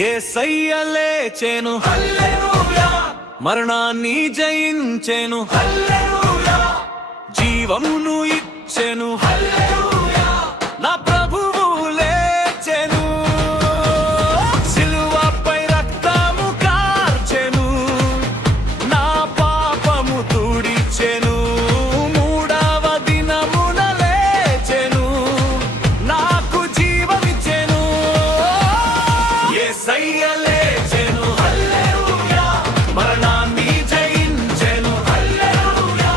యేసయ్య లేచెను హల్లెలూయా, మరణాన్ని జయించెను హల్లెలూయా, జీవమును ఇచ్చెను హల్లెలూయా, నా ప్రభువు లేచెను, సిలువపై రక్తము కార్చెను, నా పాపము తుడిచెను, మూడవ దినమున లేచెను, నాకు జీవమిచ్చెను. యేసయ్య లేచెను హల్లెలూయా, మరణాన్ని జయించెను హల్లెలూయా,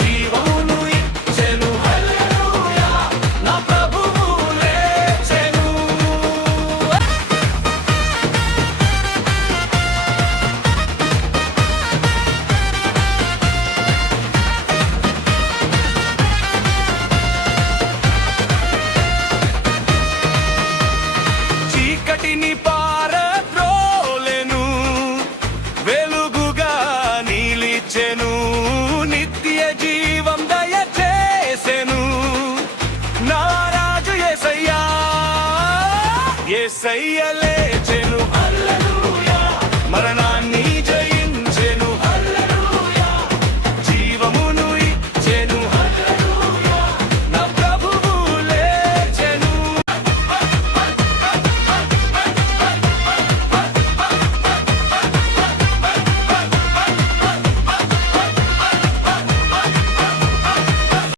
జీవమును ఇచ్చెను హల్లెలూయా, నా ప్రభువు లేచెను. చీకటిని పారద్రోలెను, వెలుగుగా నిలిచెను, నిత్య జీవం దయచేసెను, నా రాజు యేసయ్యా. యేసయ్య